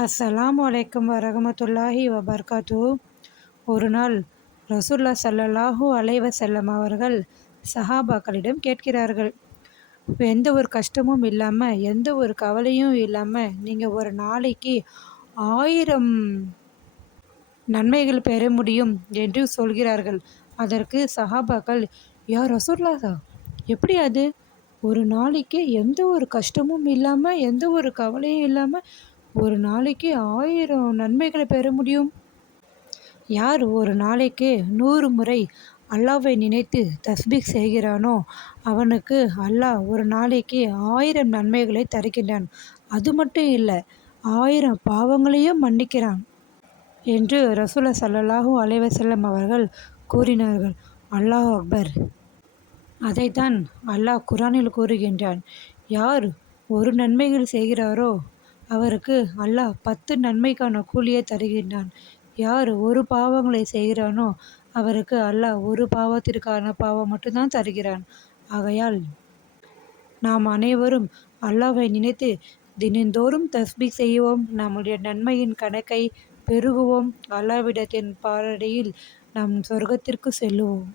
அஸ்ஸலாமு அலைக்கும் வரஹ்மத்துல்லாஹி வபரகாத்துஹு. ஒரு நாள் ரசூலுல்லாஹ் ஸல்லல்லாஹு அலைஹி வஸல்லம் அவர்கள் சஹாபாக்களிடம் கேட்கிறார்கள், எந்த ஒரு கஷ்டமும் இல்லாமல் எந்த ஒரு கவலையும் இல்லாமல் நீங்கள் ஒரு நாளைக்கு 1000 நன்மைகள் பெற முடியும் என்று சொல்கிறார்கள். அதற்கு சஹாபாக்கள், யா ரசூலுல்லாஹ், எப்படி அது? ஒரு நாளைக்கு எந்த ஒரு கஷ்டமும் இல்லாமல் எந்த ஒரு கவலையும் இல்லாமல் ஒரு நாளைக்கு 1000 நன்மைகளை பெற முடியும்? யார் ஒரு நாளைக்கு 100 முறை அல்லாஹ்வை நினைத்து தஸ்பீஹ் செய்கிறானோ அவனுக்கு அல்லாஹ் ஒரு நாளைக்கு 1000 நன்மைகளை தருகின்றான். அது மட்டும் இல்லை, 1000 பாவங்களையும் மன்னிக்கிறான் என்று ரசூலுல்லாஹ் ஸல்லல்லாஹு அலைஹி வஸல்லம் அவர்கள் கூறினார்கள். அல்லாஹ் அக்பர். அதைத்தான் அல்லாஹ் குர்ஆனில் கூறுகின்றான். யார் ஒரு நன்மைகள் செய்கிறாரோ அவருக்கு அல்லாஹ் 10 நன்மைக்கான கூலியை தருகின்றான். யார் ஒரு பாவங்களை செய்கிறானோ அவருக்கு அல்லாஹ் ஒரு பாவத்திற்கான பாவம் மட்டும்தான் தருகிறான். ஆகையால் நாம் அனைவரும் அல்லாஹ்வை நினைத்து தினந்தோறும் தஸ்பீஹ் செய்வோம். நம்முடைய நன்மையின் கணக்கை பெருகுவோம். அல்லாஹ்விடத்தின் பாதையில் நாம் சொர்க்கத்திற்கு செல்லுவோம்.